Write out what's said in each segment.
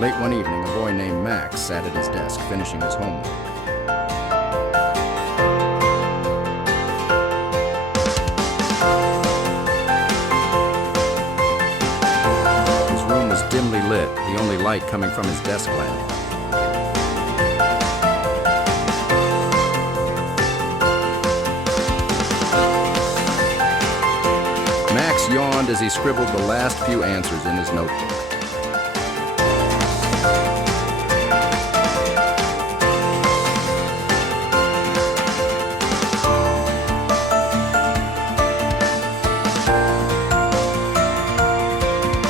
Late one evening, a boy named Max sat at his desk finishing his homework. His room was dimly lit, the only light coming from his desk lamp. Max yawned as he scribbled the last few answers in his notebook.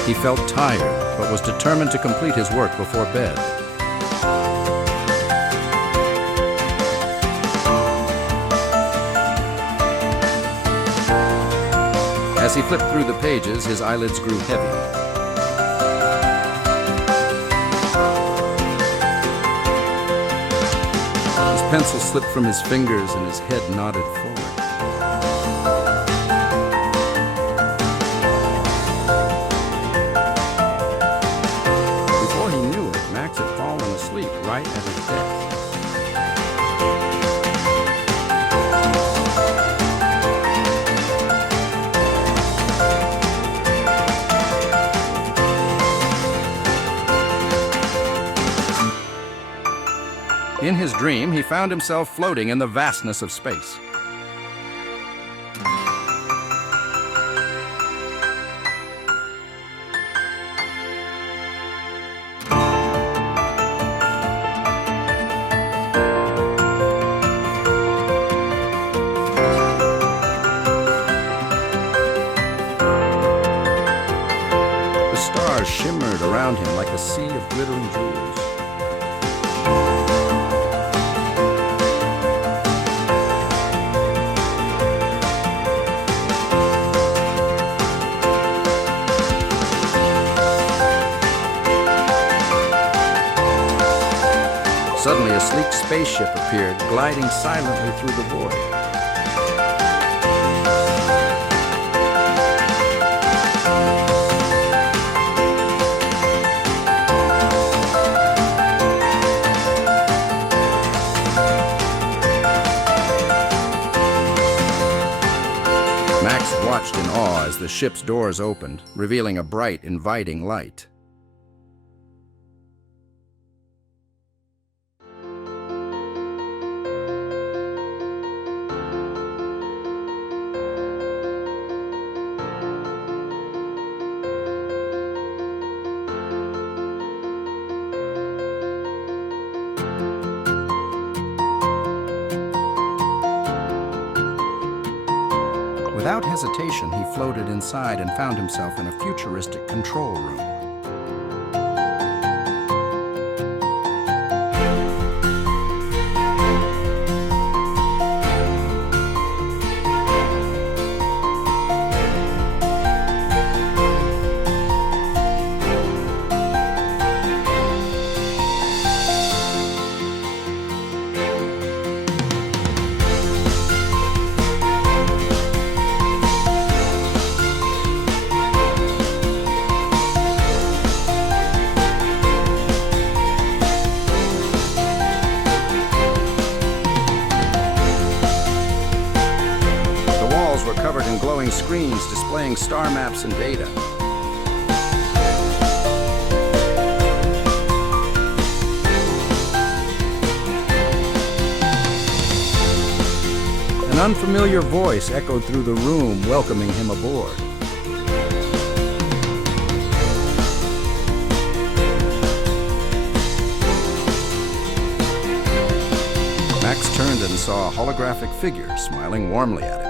He felt tired, but was determined to complete his work before bed. As he flipped through the pages, his eyelids grew heavy. His pencil slipped from his fingers and his head nodded forward. Before he knew it, Max had fallen asleep right at his desk. In his dream, he found himself floating in the vastness of space. The stars shimmered around him like a sea of glittering jewels. Suddenly, a sleek spaceship appeared, gliding silently through the void. Max watched in awe as the ship's doors opened, revealing a bright, inviting light. Without hesitation, he floated inside and found himself in a futuristic control room. Were covered in glowing screens displaying star maps and data. An unfamiliar voice echoed through the room, welcoming him aboard. Max turned and saw a holographic figure smiling warmly at him.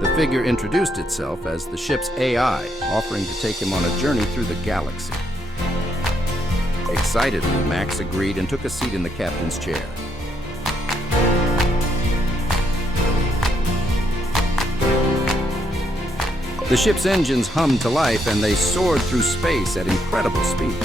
The figure introduced itself as the ship's AI, offering to take him on a journey through the galaxy. Excitedly, Max agreed and took a seat in the captain's chair. The ship's engines hummed to life and they soared through space at incredible speed.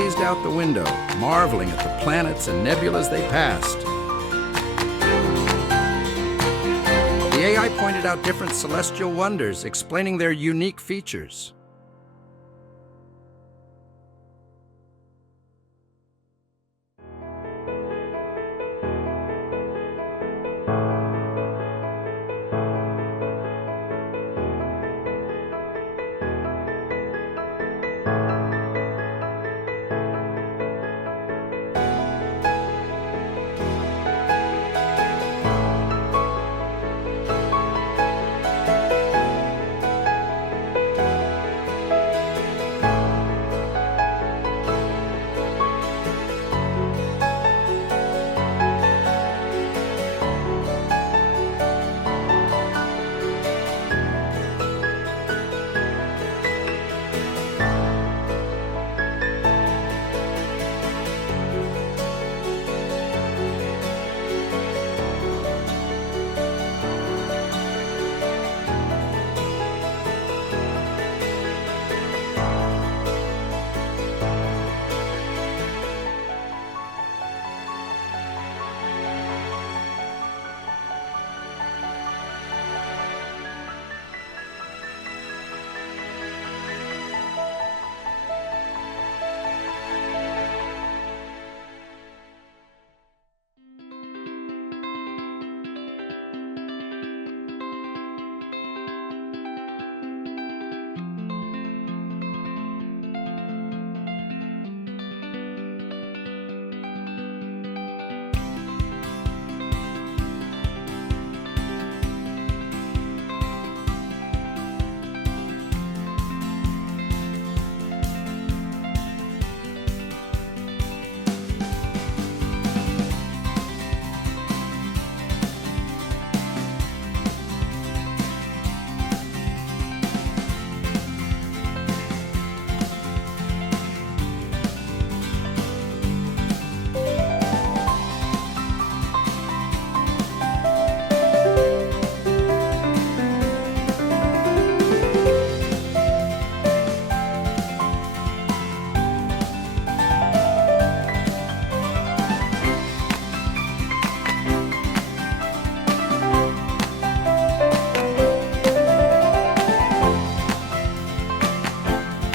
gazed out the window, marveling at the planets and nebulas they passed. The AI pointed out different celestial wonders, explaining their unique features.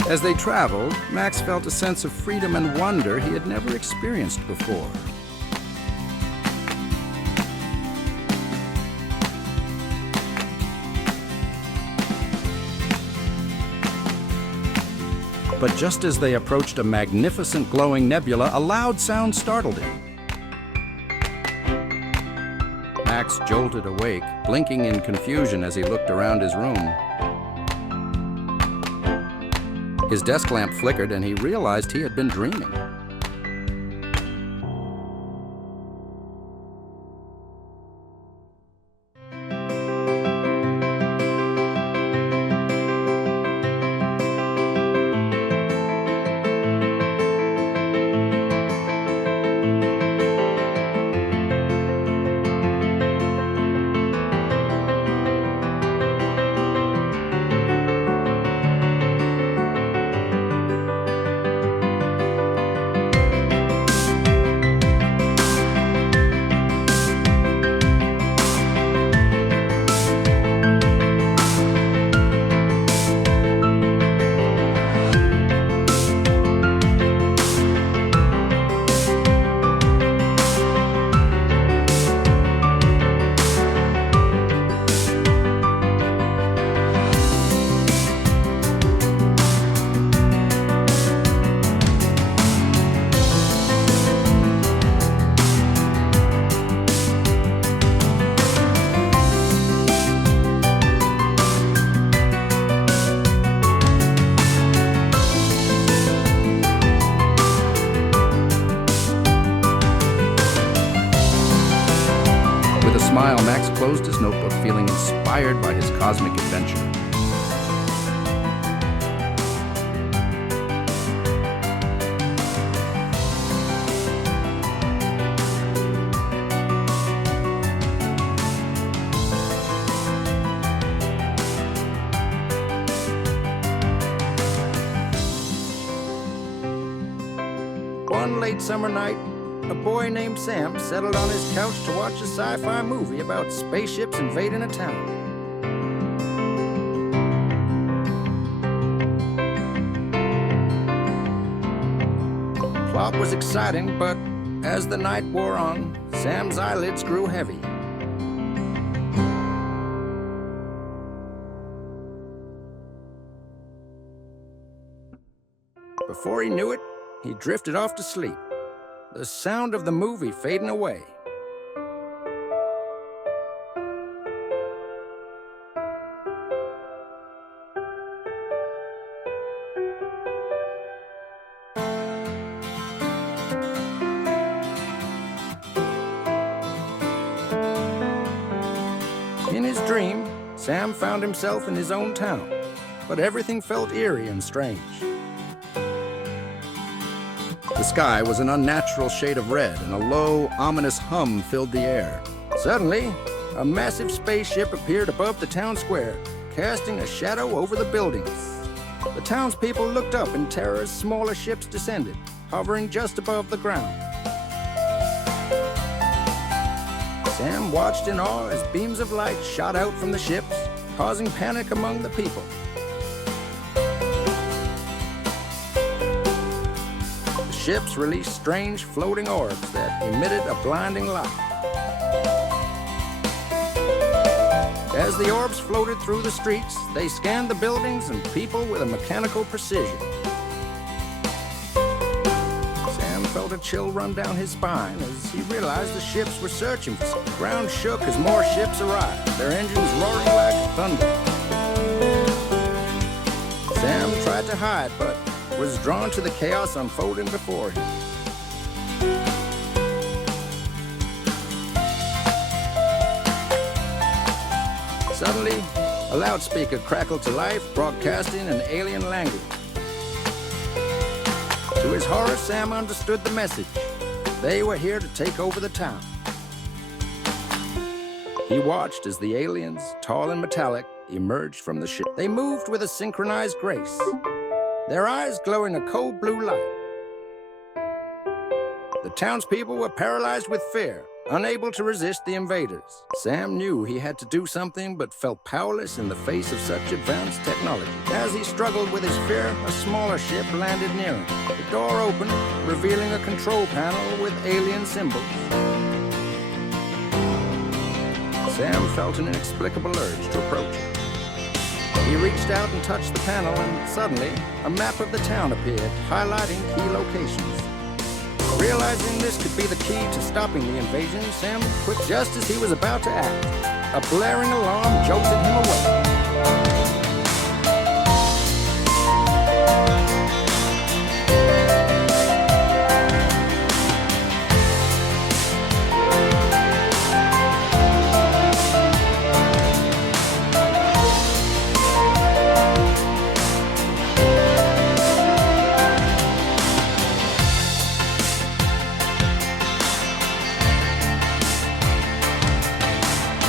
As they traveled, Max felt a sense of freedom and wonder he had never experienced before. But just as they approached a magnificent glowing nebula, a loud sound startled him. Max jolted awake, blinking in confusion as he looked around his room. His desk lamp flickered and he realized he had been dreaming. With a smile, Max closed his notebook, feeling inspired by his cosmic adventure. One late summer night, a boy named Sam settled on his couch to watch a sci-fi movie about spaceships invading a town. The plot was exciting, but as the night wore on, Sam's eyelids grew heavy. Before he knew it, he drifted off to sleep, the sound of the movie fading away. In his dream, Sam found himself in his own town, but everything felt eerie and strange. The sky was an unnatural shade of red, and a low, ominous hum filled the air. Suddenly, a massive spaceship appeared above the town square, casting a shadow over the buildings. The townspeople looked up in terror as smaller ships descended, hovering just above the ground. Sam watched in awe as beams of light shot out from the ships, causing panic among the people. Ships released strange floating orbs that emitted a blinding light. As the orbs floated through the streets, they scanned the buildings and people with a mechanical precision. Sam felt a chill run down his spine as he realized the ships were searching for something. The ground shook as more ships arrived, their engines roaring like thunder. Sam tried to hide, but was drawn to the chaos unfolding before him. Suddenly, a loudspeaker crackled to life, broadcasting an alien language. To his horror, Sam understood the message. They were here to take over the town. He watched as the aliens, tall and metallic, emerged from the ship. They moved with a synchronized grace, their eyes glowing a cold blue light. The townspeople were paralyzed with fear, unable to resist the invaders. Sam knew he had to do something, but felt powerless in the face of such advanced technology. As he struggled with his fear, a smaller ship landed near him. The door opened, revealing a control panel with alien symbols. Sam felt an inexplicable urge to approach it. He reached out and touched the panel, and suddenly, a map of the town appeared, highlighting key locations. Realizing this could be the key to stopping the invasion, Sam quit just as he was about to act. A blaring alarm jolted him away.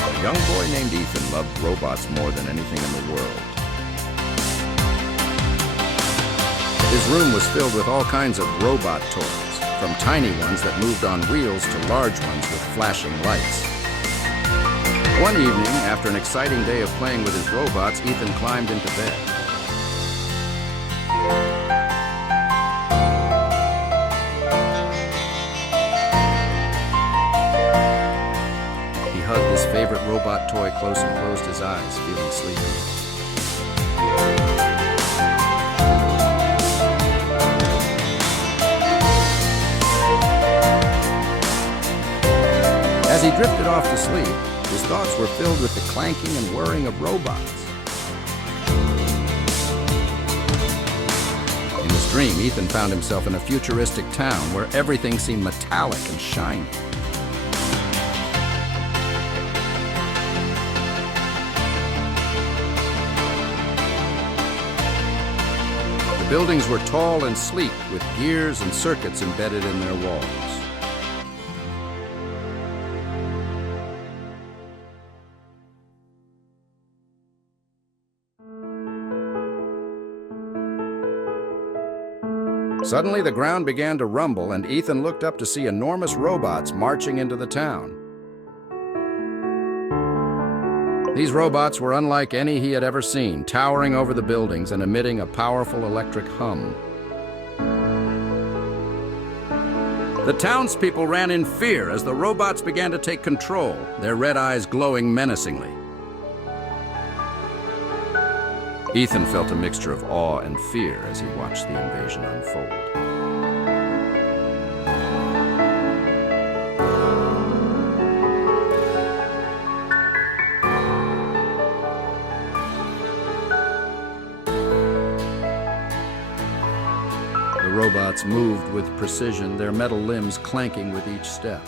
A young boy named Ethan loved robots more than anything in the world. His room was filled with all kinds of robot toys, from tiny ones that moved on wheels to large ones with flashing lights. One evening, after an exciting day of playing with his robots, Ethan climbed into bed. He hugged his favorite robot toy close and closed his eyes, feeling sleepy. As he drifted off to sleep, his thoughts were filled with the clanking and whirring of robots. In his dream, Ethan found himself in a futuristic town where everything seemed metallic and shiny. The buildings were tall and sleek, with gears and circuits embedded in their walls. Suddenly, the ground began to rumble, and Ethan looked up to see enormous robots marching into the town. These robots were unlike any he had ever seen, towering over the buildings and emitting a powerful electric hum. The townspeople ran in fear as the robots began to take control, their red eyes glowing menacingly. Ethan felt a mixture of awe and fear as he watched the invasion unfold. The robots moved with precision, their metal limbs clanking with each step.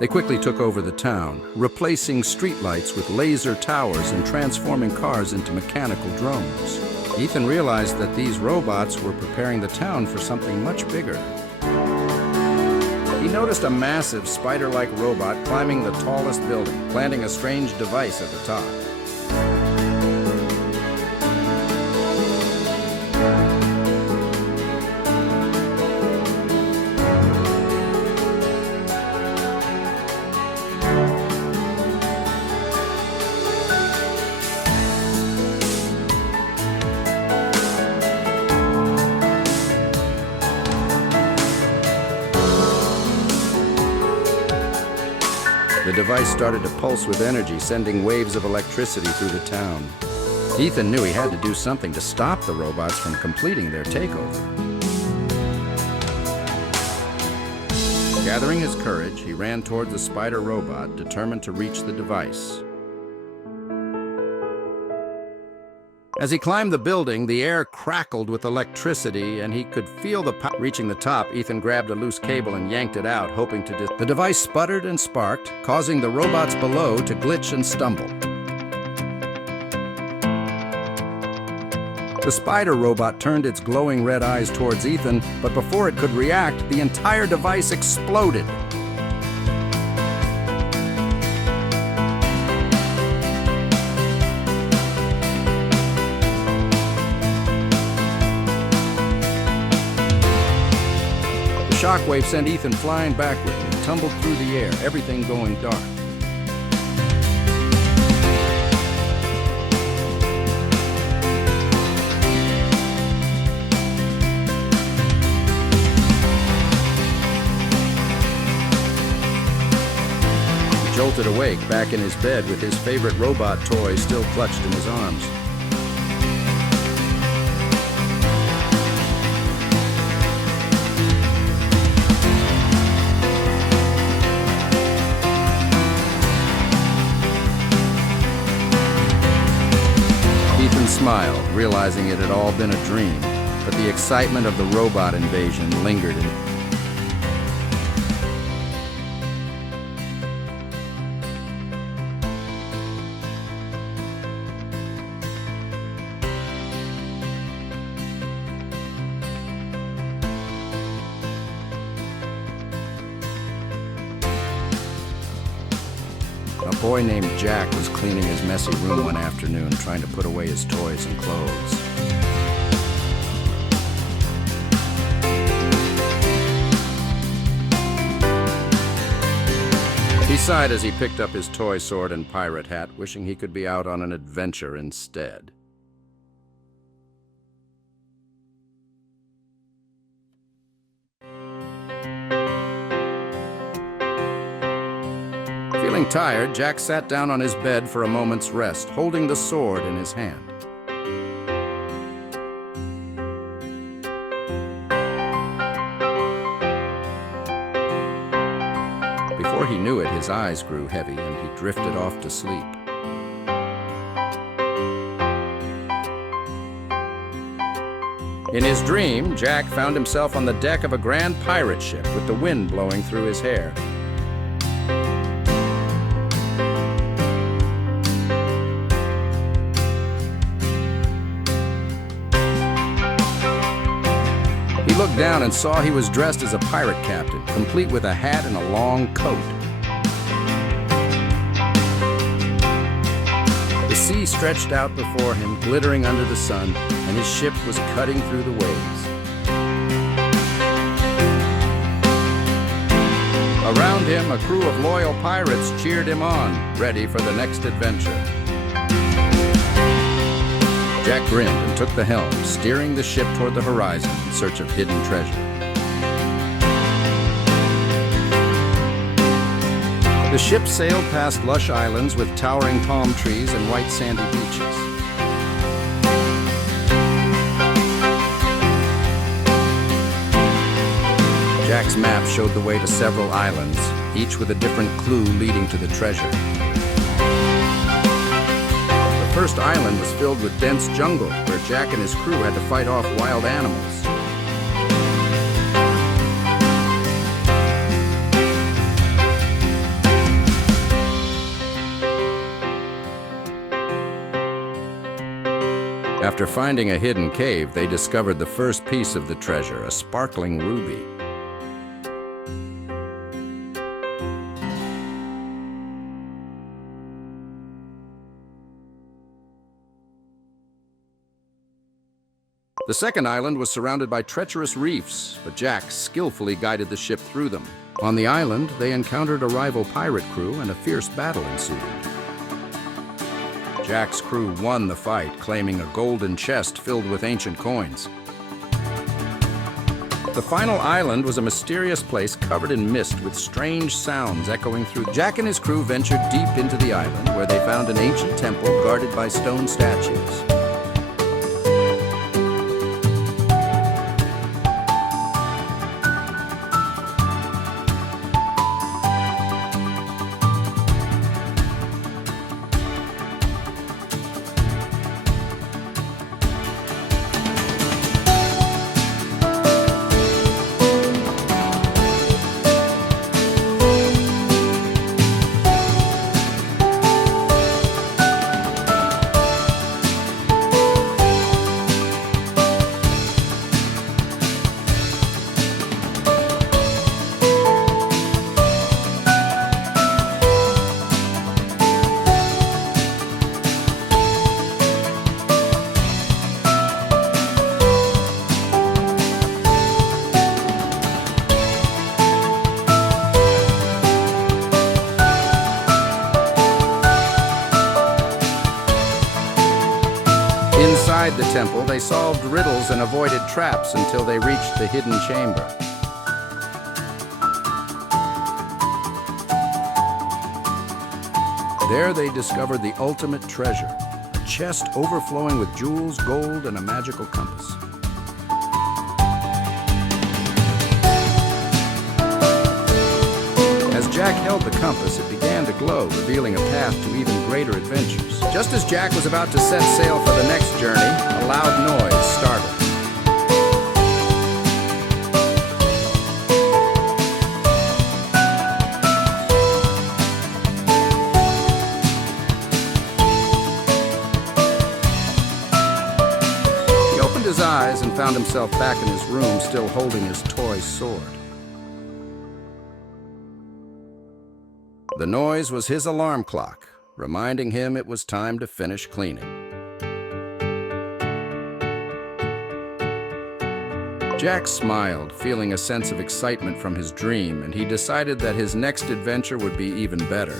They quickly took over the town, replacing streetlights with laser towers and transforming cars into mechanical drones. Ethan realized that these robots were preparing the town for something much bigger. He noticed a massive spider-like robot climbing the tallest building, planting a strange device at the top. The device started to pulse with energy, sending waves of electricity through the town. Ethan knew he had to do something to stop the robots from completing their takeover. Gathering his courage, he ran toward the spider robot, determined to reach the device. As he climbed the building, the air crackled with electricity, and he could feel the power. Reaching the top, Ethan grabbed a loose cable and yanked it out, hoping to The device sputtered and sparked, causing the robots below to glitch and stumble. The spider robot turned its glowing red eyes towards Ethan, but before it could react, the entire device exploded. The shockwave sent Ethan flying backward and tumbled through the air, everything going dark. He jolted awake, back in his bed with his favorite robot toy still clutched in his arms. Ethan smiled, realizing it had all been a dream, but the excitement of the robot invasion lingered in him. A boy named Jack was cleaning his messy room one afternoon, trying to put away his toys and clothes. He sighed as he picked up his toy sword and pirate hat, wishing he could be out on an adventure instead. Feeling tired, Jack sat down on his bed for a moment's rest, holding the sword in his hand. Before he knew it, his eyes grew heavy and he drifted off to sleep. In his dream, Jack found himself on the deck of a grand pirate ship with the wind blowing through his hair. He looked down and saw he was dressed as a pirate captain, complete with a hat and a long coat. His sea stretched out before him, glittering under the sun, and his ship was cutting through the waves. Around him, a crew of loyal pirates cheered him on, ready for the next adventure. Jack grinned and took the helm, steering the ship toward the horizon in search of hidden treasure. The ship sailed past lush islands with towering palm trees and white sandy beaches. Jack's map showed the way to several islands, each with a different clue leading to the treasure. The first island was filled with dense jungle, where Jack and his crew had to fight off wild animals. After finding a hidden cave, they discovered the first piece of the treasure, a sparkling ruby. The second island was surrounded by treacherous reefs, but Jack skillfully guided the ship through them. On the island, they encountered a rival pirate crew and a fierce battle ensued. Jack's crew won the fight, claiming a golden chest filled with ancient coins. The final island was a mysterious place covered in mist with strange sounds echoing through. Jack and his crew ventured deep into the island, where they found an ancient temple guarded by stone statues. Inside the temple, they solved riddles and avoided traps until they reached the hidden chamber. There they discovered the ultimate treasure, a chest overflowing with jewels, gold, and a magical compass. As Jack held the compass, it began to glow, revealing a path to even greater adventures. Just as Jack was about to set sail for the next journey, a loud noise startled. He opened his eyes and found himself back in his room, still holding his toy sword. The noise was his alarm clock, reminding him it was time to finish cleaning. Jack smiled, feeling a sense of excitement from his dream, and he decided that his next adventure would be even better.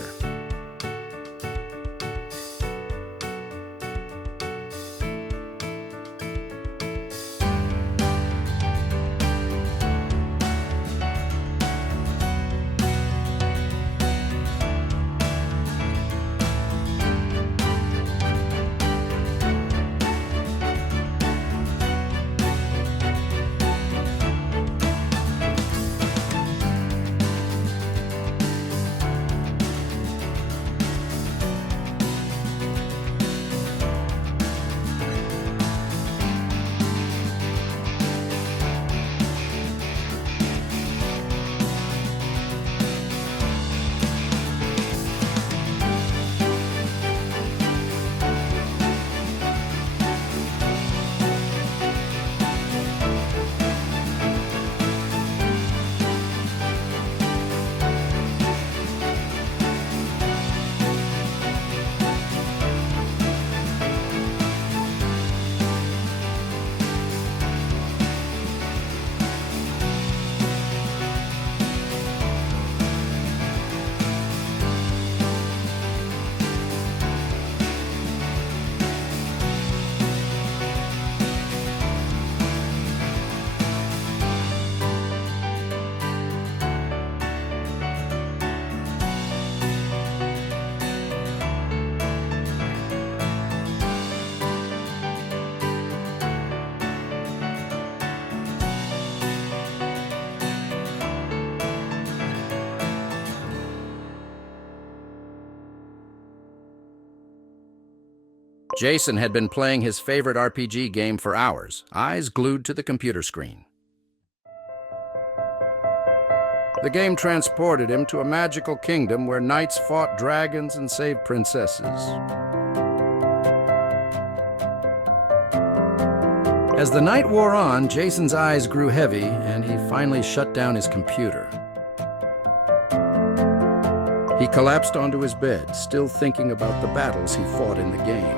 Jason had been playing his favorite RPG game for hours, eyes glued to the computer screen. The game transported him to a magical kingdom where knights fought dragons and saved princesses. As the night wore on, Jason's eyes grew heavy, and he finally shut down his computer. He collapsed onto his bed, still thinking about the battles he fought in the game.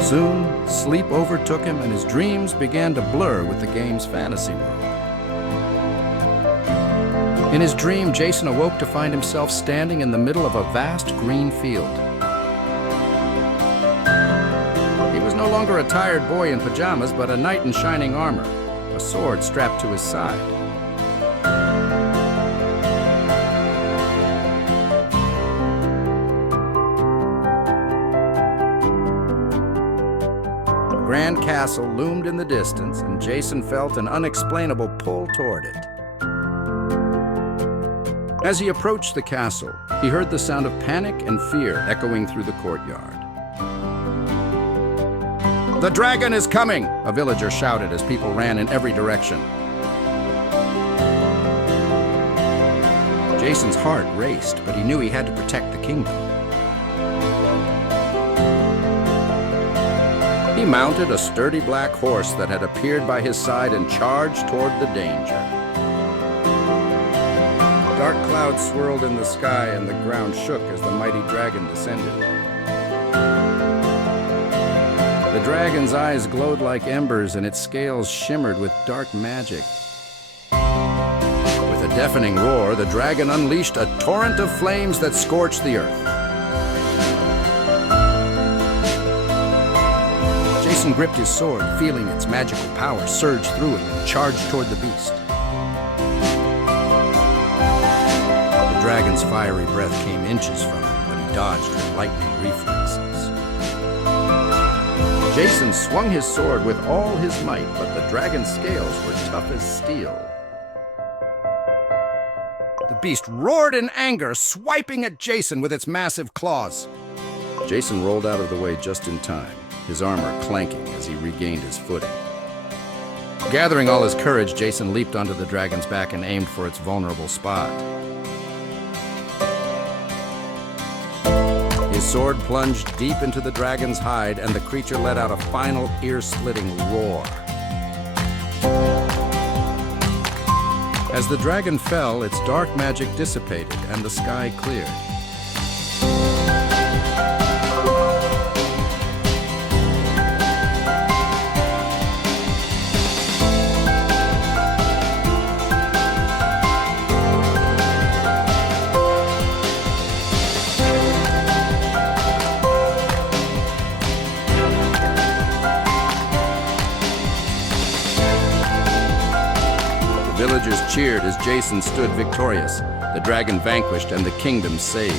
Soon, sleep overtook him, and his dreams began to blur with the game's fantasy world. In his dream, Jason awoke to find himself standing in the middle of a vast green field. He was no longer a tired boy in pajamas, but a knight in shining armor, a sword strapped to his side. A grand castle loomed in the distance, and Jason felt an unexplainable pull toward it. As he approached the castle, he heard the sound of panic and fear echoing through the courtyard. "The dragon is coming!" a villager shouted as people ran in every direction. Jason's heart raced, but he knew he had to protect the kingdom. He mounted a sturdy black horse that had appeared by his side and charged toward the danger. Dark clouds swirled in the sky, and the ground shook as the mighty dragon descended. The dragon's eyes glowed like embers, and its scales shimmered with dark magic. With a deafening roar, the dragon unleashed a torrent of flames that scorched the earth. Jason gripped his sword, feeling its magical power surge through him, and charged toward the beast. The dragon's fiery breath came inches from him, but he dodged with lightning reflexes. Jason swung his sword with all his might, but the dragon's scales were tough as steel. The beast roared in anger, swiping at Jason with its massive claws. Jason rolled out of the way just in time, his armor clanking as he regained his footing. Gathering all his courage, Jason leaped onto the dragon's back and aimed for its vulnerable spot. His sword plunged deep into the dragon's hide, and the creature let out a final ear-splitting roar. As the dragon fell, its dark magic dissipated, and the sky cleared. Villagers cheered as Jason stood victorious, the dragon vanquished and the kingdom saved.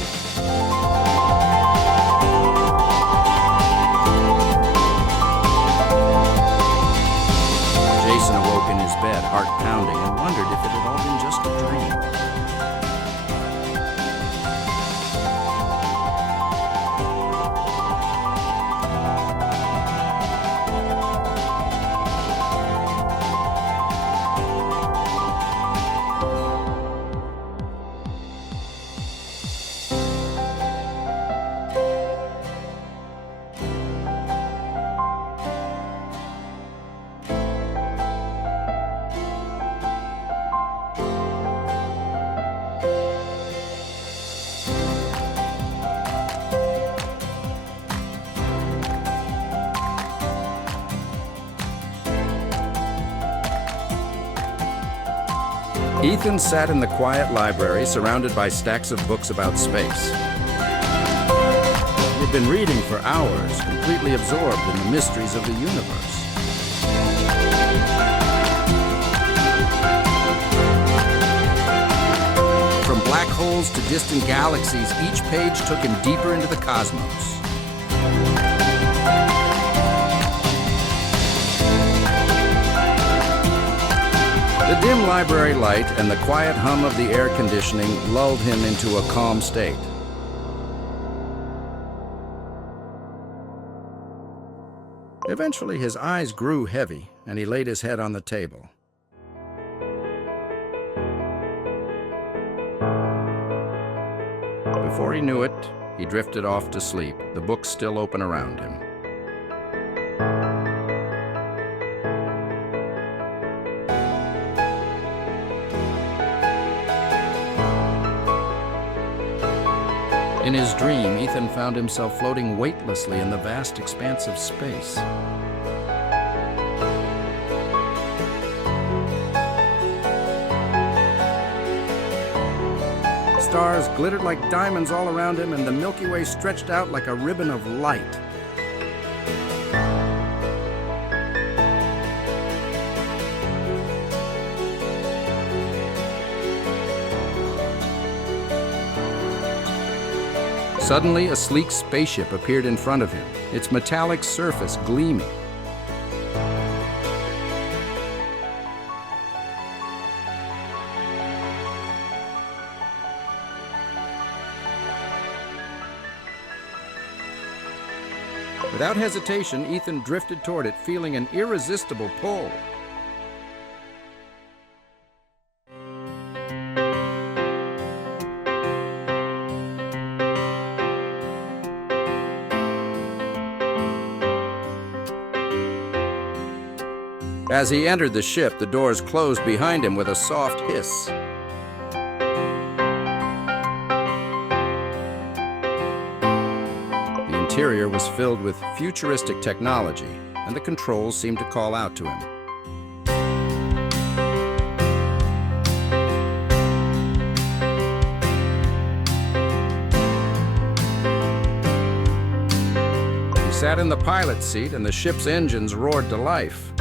Jason awoke in his bed, heart pounding, and wondered if it had all been just a dream. Ethan sat in the quiet library, surrounded by stacks of books about space. He had been reading for hours, completely absorbed in the mysteries of the universe. From black holes to distant galaxies, each page took him deeper into the cosmos. The dim library light and the quiet hum of the air conditioning lulled him into a calm state. Eventually, his eyes grew heavy, and he laid his head on the table. Before he knew it, he drifted off to sleep, the book still open around him. In his dream, Ethan found himself floating weightlessly in the vast expanse of space. Stars glittered like diamonds all around him, and the Milky Way stretched out like a ribbon of light. Suddenly, a sleek spaceship appeared in front of him, its metallic surface gleaming. Without hesitation, Ethan drifted toward it, feeling an irresistible pull. As he entered the ship, the doors closed behind him with a soft hiss. The interior was filled with futuristic technology, and the controls seemed to call out to him. He sat in the pilot's seat, and the ship's engines roared to life.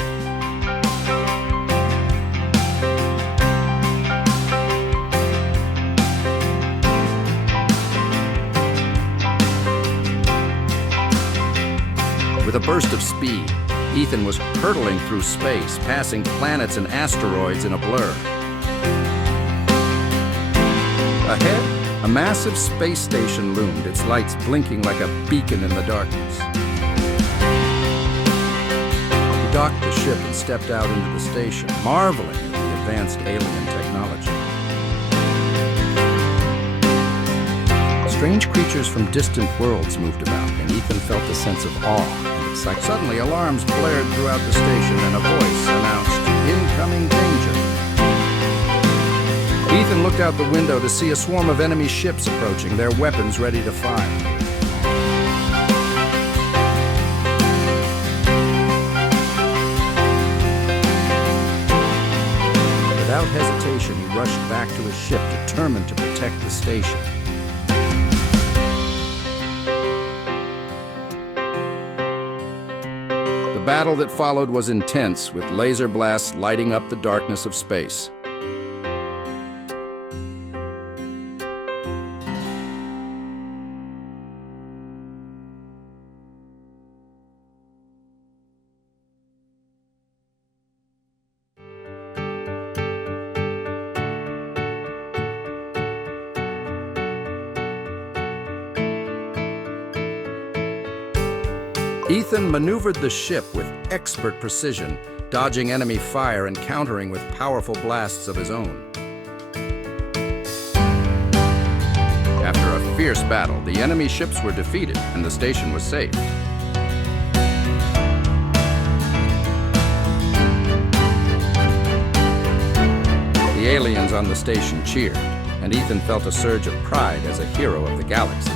With a burst of speed, Ethan was hurtling through space, passing planets and asteroids in a blur. Ahead, a massive space station loomed, its lights blinking like a beacon in the darkness. He docked the ship and stepped out into the station, marveling at the advanced alien technology. Strange creatures from distant worlds moved about, and Ethan felt a sense of awe. Suddenly, alarms blared throughout the station, and a voice announced, "Incoming danger." Ethan looked out the window to see a swarm of enemy ships approaching, their weapons ready to fire. Without hesitation, he rushed back to his ship, determined to protect the station. The battle that followed was intense, with laser blasts lighting up the darkness of space. Ethan maneuvered the ship with expert precision, dodging enemy fire and countering with powerful blasts of his own. After a fierce battle, the enemy ships were defeated and the station was saved. The aliens on the station cheered, and Ethan felt a surge of pride as a hero of the galaxy.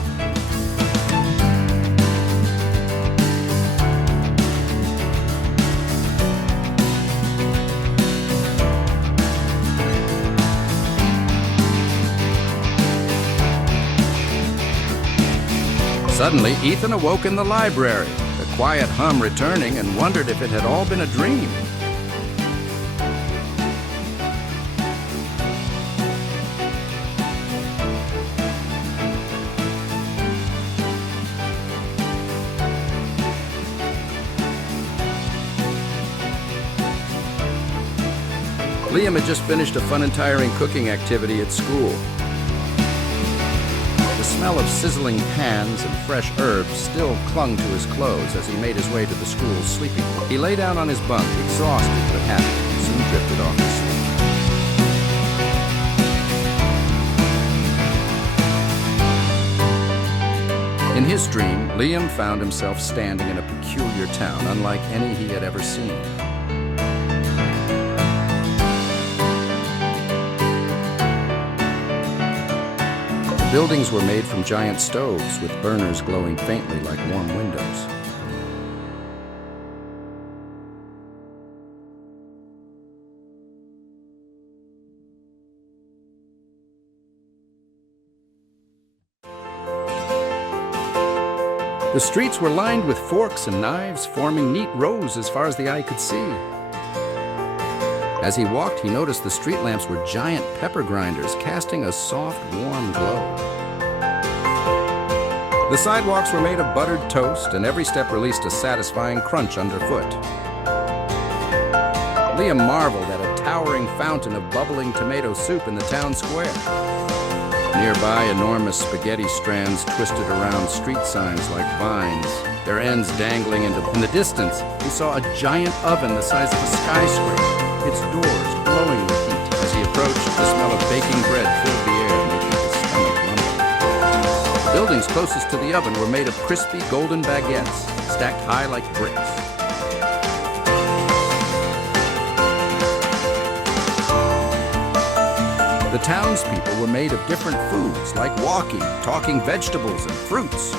Suddenly, Ethan awoke in the library, the quiet hum returning, and wondered if it had all been a dream. Liam had just finished a fun and tiring cooking activity at school. The smell of sizzling pans and fresh herbs still clung to his clothes as he made his way to the school's sleeping room. He lay down on his bunk, exhausted but happy, and soon drifted off to sleep. In his dream, Liam found himself standing in a peculiar town, unlike any he had ever seen. The buildings were made from giant stoves with burners glowing faintly like warm windows. The streets were lined with forks and knives, forming neat rows as far as the eye could see. As he walked, he noticed the street lamps were giant pepper grinders, casting a soft, warm glow. The sidewalks were made of buttered toast, and every step released a satisfying crunch underfoot. Liam marveled at a towering fountain of bubbling tomato soup in the town square. Nearby, enormous spaghetti strands twisted around street signs like vines, their ends dangling in the distance. He saw a giant oven the size of a skyscraper, its doors glowing with heat. As he approached, the smell of baking bread filled the air, making his stomach rumble. The buildings closest to the oven were made of crispy golden baguettes, stacked high like bricks. The townspeople were made of different foods, like walking, talking vegetables and fruits.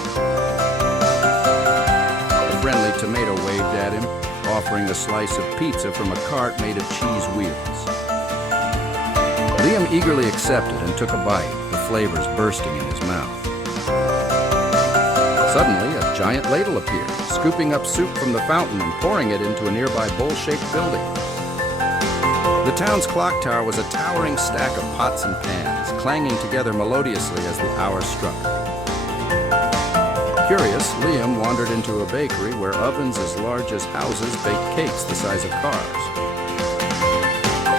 A friendly tomato waved at him, offering a slice of pizza from a cart made of cheese wheels. Liam eagerly accepted and took a bite, the flavors bursting in his mouth. Suddenly, a giant ladle appeared, scooping up soup from the fountain and pouring it into a nearby bowl-shaped building. The town's clock tower was a towering stack of pots and pans, clanging together melodiously as the hour struck. Curious, Liam wandered into a bakery where ovens as large as houses baked cakes the size of cars.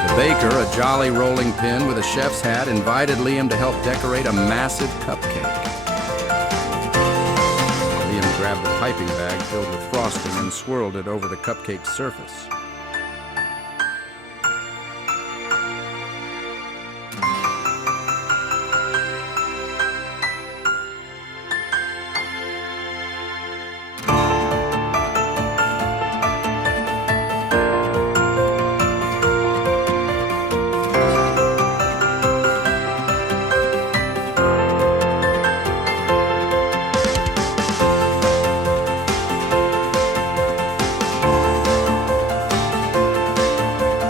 The baker, a jolly rolling pin with a chef's hat, invited Liam to help decorate a massive cupcake. Liam grabbed a piping bag filled with frosting and swirled it over the cupcake's surface.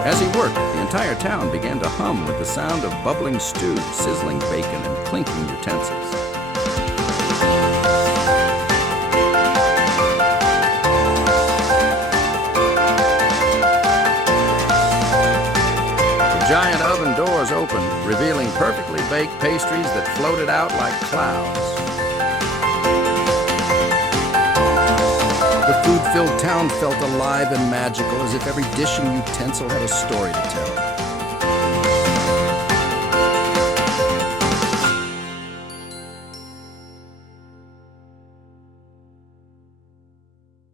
As he worked, the entire town began to hum with the sound of bubbling stew, sizzling bacon, and clinking utensils. The giant oven doors opened, revealing perfectly baked pastries that floated out like clouds. The food-filled town felt alive and magical, as if every dish and utensil had a story to tell.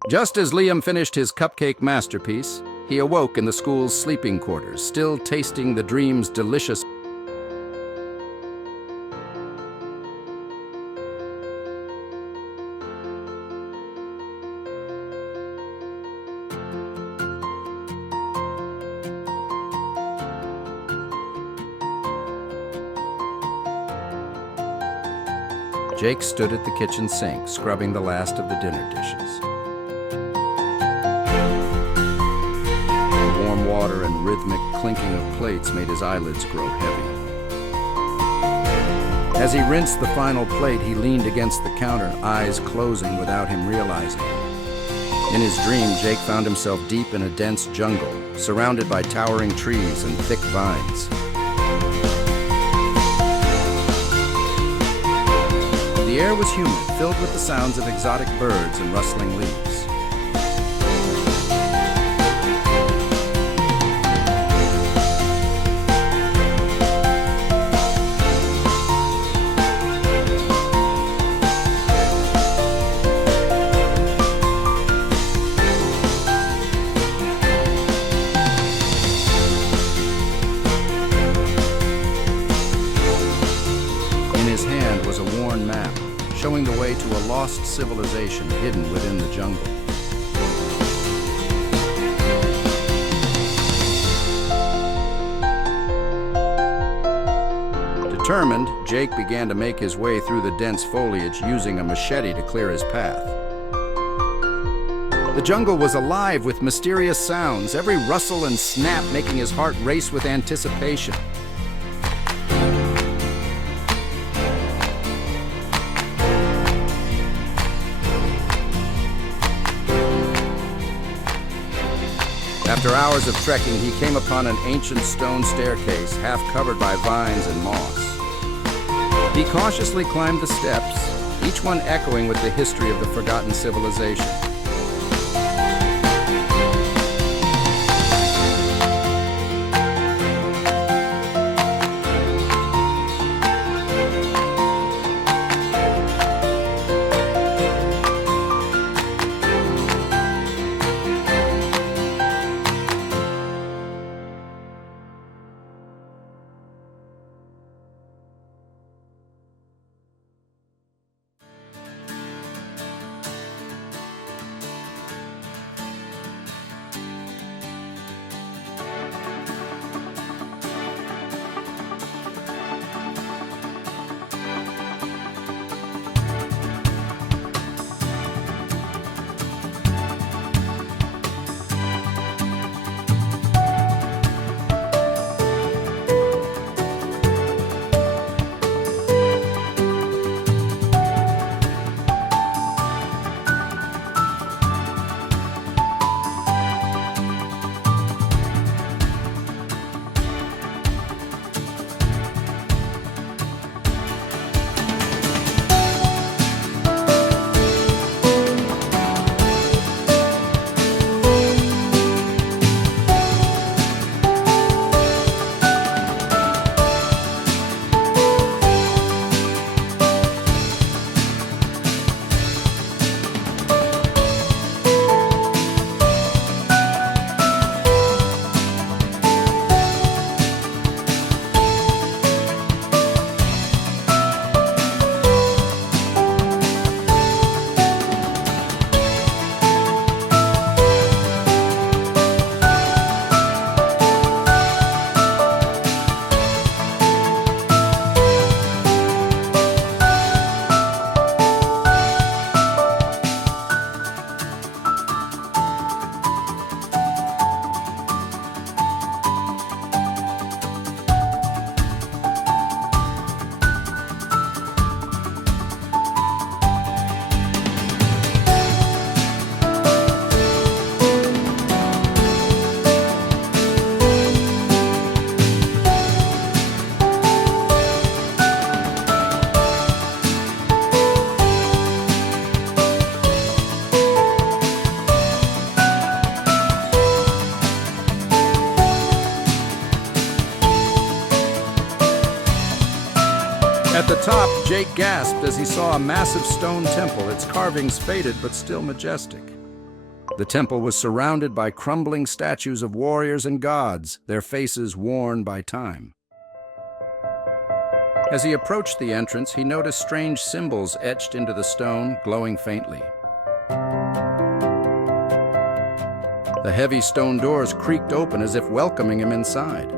Just as Liam finished his cupcake masterpiece, he awoke in the school's sleeping quarters, still tasting the dream's delicious. Jake stood at the kitchen sink, scrubbing the last of the dinner dishes. The warm water and rhythmic clinking of plates made his eyelids grow heavy. As he rinsed the final plate, he leaned against the counter, eyes closing without him realizing it. In his dream, Jake found himself deep in a dense jungle, surrounded by towering trees and thick vines. The air was humid, filled with the sounds of exotic birds and rustling leaves. showing the way to a lost civilization hidden within the jungle. Determined, Jake began to make his way through the dense foliage using a machete to clear his path. The jungle was alive with mysterious sounds, every rustle and snap making his heart race with anticipation. After hours of trekking, he came upon an ancient stone staircase, half covered by vines and moss. He cautiously climbed the steps, each one echoing with the history of the forgotten civilization. At the top, Jake gasped as he saw a massive stone temple, its carvings faded but still majestic. The temple was surrounded by crumbling statues of warriors and gods, their faces worn by time. As he approached the entrance, he noticed strange symbols etched into the stone, glowing faintly. The heavy stone doors creaked open as if welcoming him inside.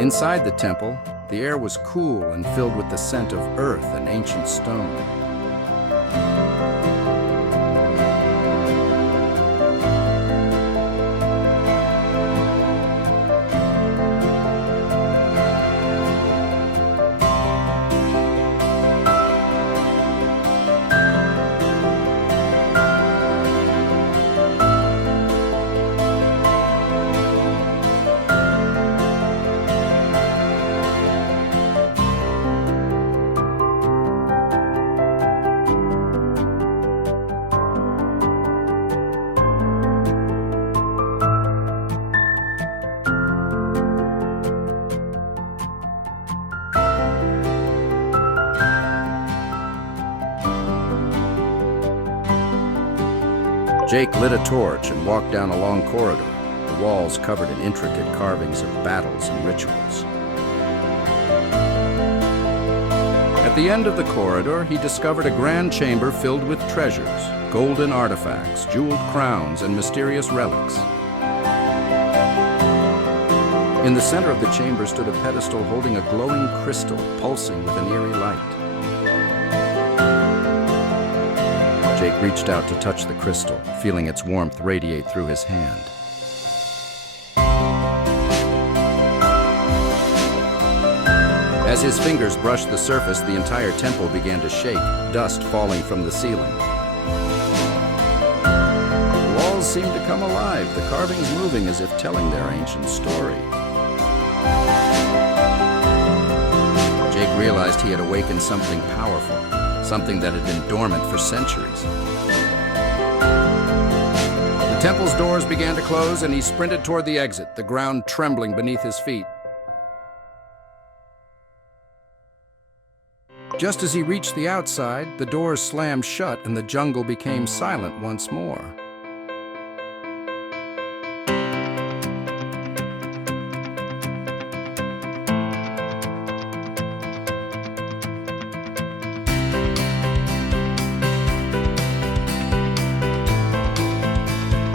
Inside the temple, the air was cool and filled with the scent of earth and ancient stone. Jake lit a torch and walked down a long corridor, the walls covered in intricate carvings of battles and rituals. the end of the corridor, he discovered a grand chamber filled with treasures, golden artifacts, jeweled crowns, and mysterious relics. In the center of the chamber stood a pedestal holding a glowing crystal, pulsing with an eerie light. Jake reached out to touch the crystal, feeling its warmth radiate through his hand. As his fingers brushed the surface, the entire temple began to shake, dust falling from the ceiling. The walls seemed to come alive, the carvings moving as if telling their ancient story. Jake realized he had awakened something powerful, something that had been dormant for centuries. The temple's doors began to close, and he sprinted toward the exit, the ground trembling beneath his feet. Just as he reached the outside, the doors slammed shut and the jungle became silent once more.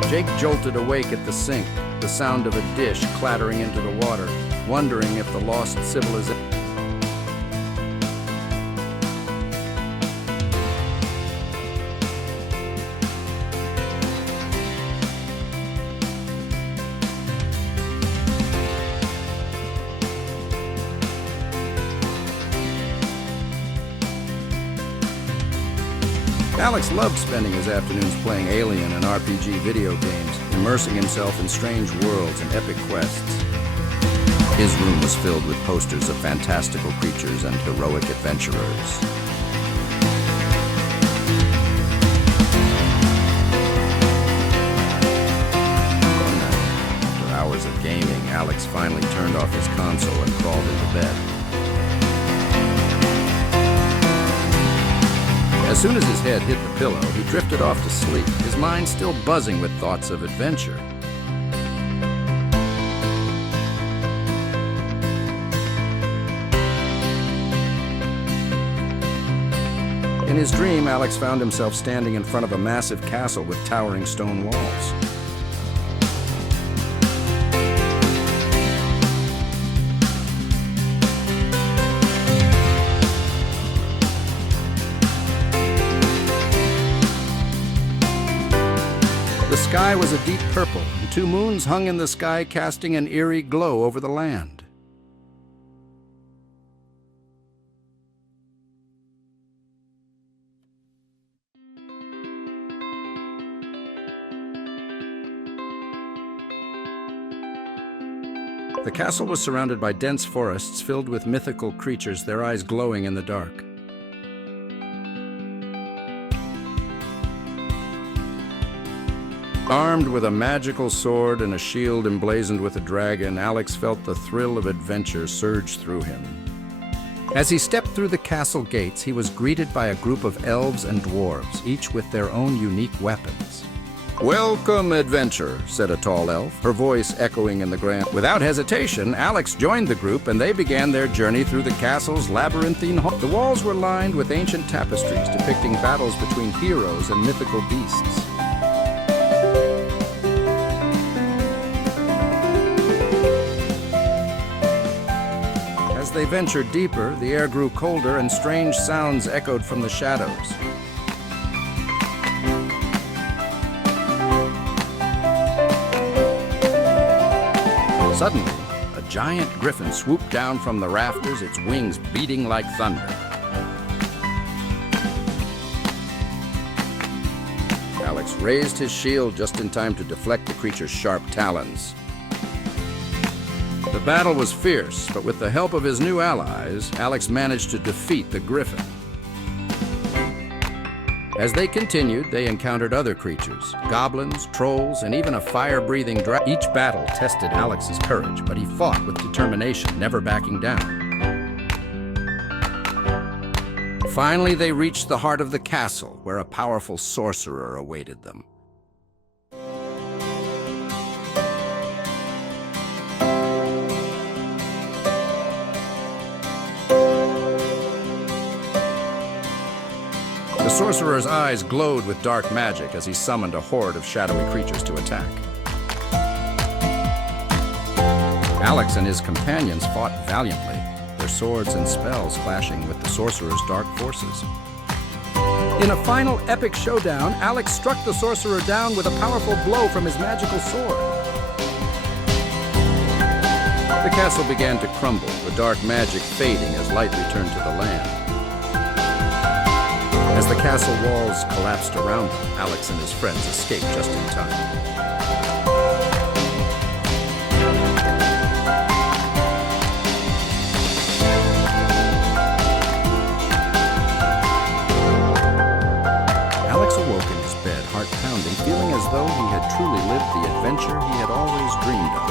Jake jolted awake at the sink, the sound of a dish clattering into the water, wondering if the lost civilization. Alex loved spending his afternoons playing Alien and RPG video games, immersing himself in strange worlds and epic quests. His room was filled with posters of fantastical creatures and heroic adventurers. One night, after hours of gaming, Alex finally turned off his console and crawled into bed. As soon as his head hit the pillow, he drifted off to sleep, his mind still buzzing with thoughts of adventure. In his dream, Alex found himself standing in front of a massive castle with towering stone walls. The sky was a deep purple, and two moons hung in the sky, casting an eerie glow over the land. The castle was surrounded by dense forests filled with mythical creatures, their eyes glowing in the dark. Armed with a magical sword and a shield emblazoned with a dragon, Alex felt the thrill of adventure surge through him. As he stepped through the castle gates, he was greeted by a group of elves and dwarves, each with their own unique weapons. "Welcome, adventurer," said a tall elf, her voice echoing in the grand. Without hesitation, Alex joined the group and they began their journey through the castle's labyrinthine hall. The walls were lined with ancient tapestries depicting battles between heroes and mythical beasts. As they ventured deeper, the air grew colder and strange sounds echoed from the shadows. Suddenly, a giant griffin swooped down from the rafters, its wings beating like thunder. Alex raised his shield just in time to deflect the creature's sharp talons. The battle was fierce, but with the help of his new allies, Alex managed to defeat the griffin. As they continued, they encountered other creatures, goblins, trolls, and even a fire-breathing dragon. Each battle tested Alex's courage, but he fought with determination, never backing down. Finally, they reached the heart of the castle, where a powerful sorcerer awaited them. sorcerer's eyes glowed with dark magic as he summoned a horde of shadowy creatures to attack. Alex and his companions fought valiantly, their swords and spells clashing with the sorcerer's dark forces. In a final epic showdown, Alex struck the sorcerer down with a powerful blow from his magical sword. The castle began to crumble, the dark magic fading as light returned to the land. As the castle walls collapsed around them, Alex and his friends escaped just in time. Alex awoke in his bed, heart pounding, feeling as though he had truly lived the adventure he had always dreamed of.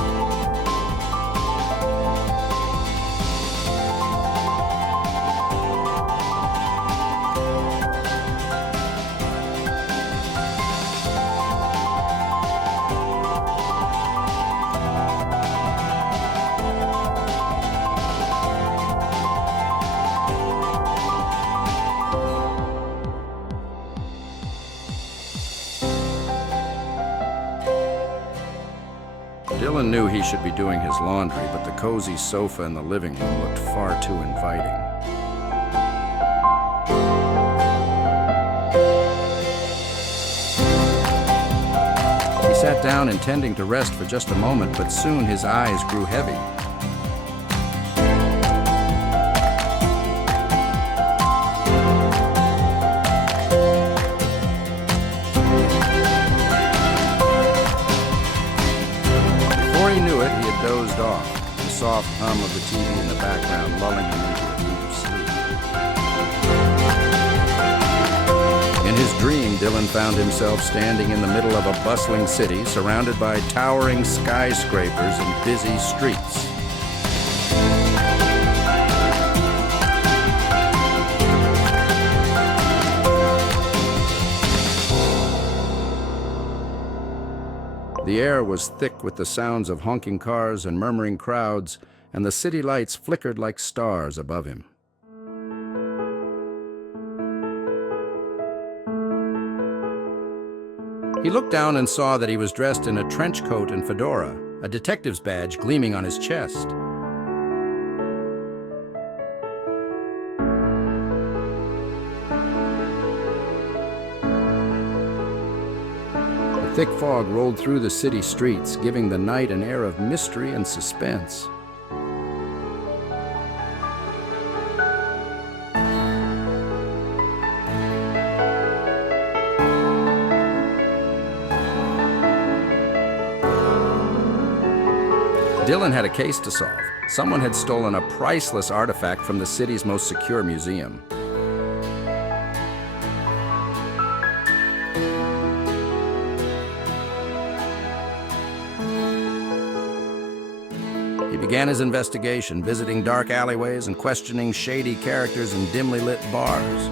Dylan knew he should be doing his laundry, but the cozy sofa in the living room looked far too inviting. He sat down intending to rest for just a moment, but soon his eyes grew heavy. Dozed off, the soft hum of the TV in the background lulling him into a deep sleep. In his dream, Dylan found himself standing in the middle of a bustling city surrounded by towering skyscrapers and busy streets. The air was thick with the sounds of honking cars and murmuring crowds, and the city lights flickered like stars above him. He looked down and saw that he was dressed in a trench coat and fedora, a detective's badge gleaming on his chest. Thick fog rolled through the city streets, giving the night an air of mystery and suspense. Dylan had a case to solve. Someone had stolen a priceless artifact from the city's most secure museum. He began his investigation, visiting dark alleyways and questioning shady characters in dimly lit bars.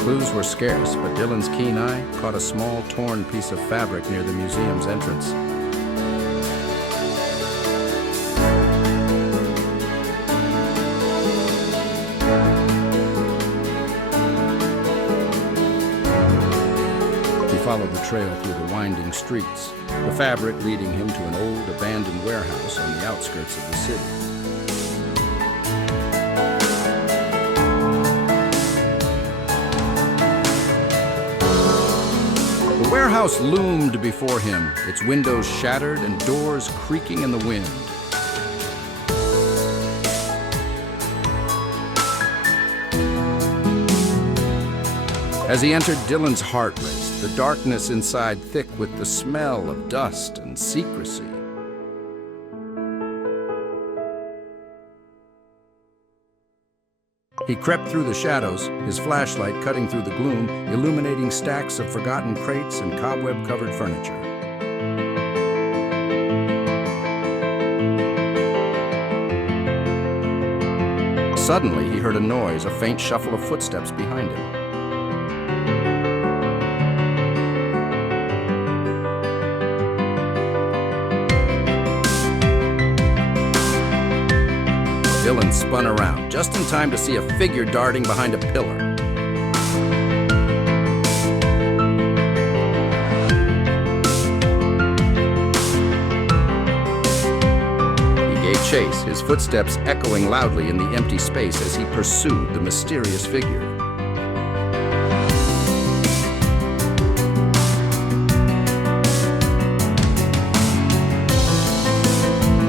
Clues were scarce, but Dylan's keen eye caught a small, torn piece of fabric near the museum's entrance. He followed the trail through the winding streets, the fabric leading him to an old, abandoned warehouse on the outskirts of the city. The warehouse loomed before him, its windows shattered and doors creaking in the wind. As he entered, Dylan's heart raced, the darkness inside thick with the smell of dust and secrecy. He crept through the shadows, his flashlight cutting through the gloom, illuminating stacks of forgotten crates and cobweb-covered furniture. Suddenly, he heard a noise, a faint shuffle of footsteps behind him. Dylan spun around, just in time to see a figure darting behind a pillar. He gave chase, his footsteps echoing loudly in the empty space as he pursued the mysterious figure.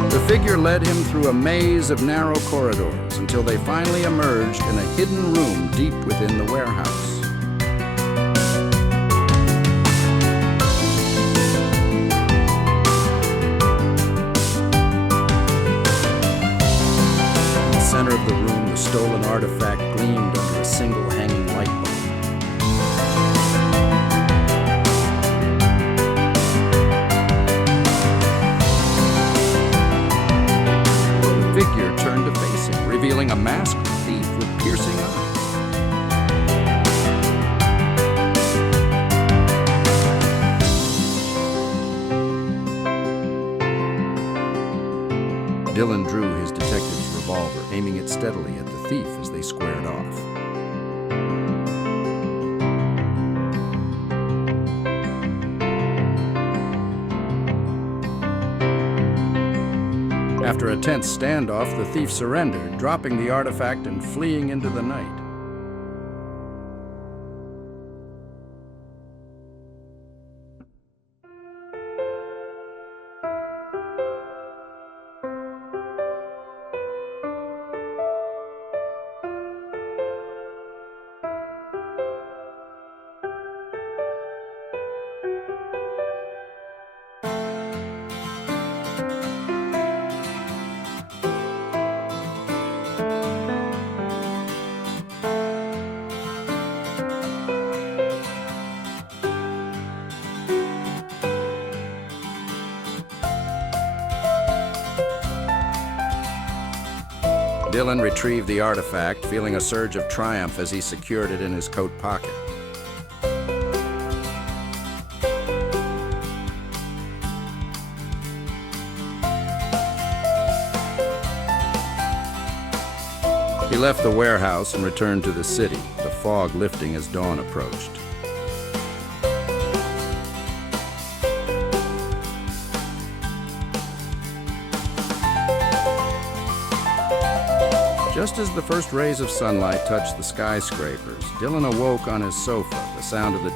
The figure led him through a maze of narrow corridors until they finally emerged in a hidden room deep within the warehouse. In the center of the room, the stolen artifact gleamed under a single hanging light bulb. The figure turned to face him, revealing a masked thief with piercing eyes. Dylan drew his detective's revolver, aiming it steadily at the thief as they squared off. After a tense standoff, the thief surrendered, dropping the artifact and fleeing into the night. Dylan retrieved the artifact, feeling a surge of triumph as he secured it in his coat pocket. He left the warehouse and returned to the city, the fog lifting as dawn approached. Just as the first rays of sunlight touched the skyscrapers, Dylan awoke on his sofa, the sound of the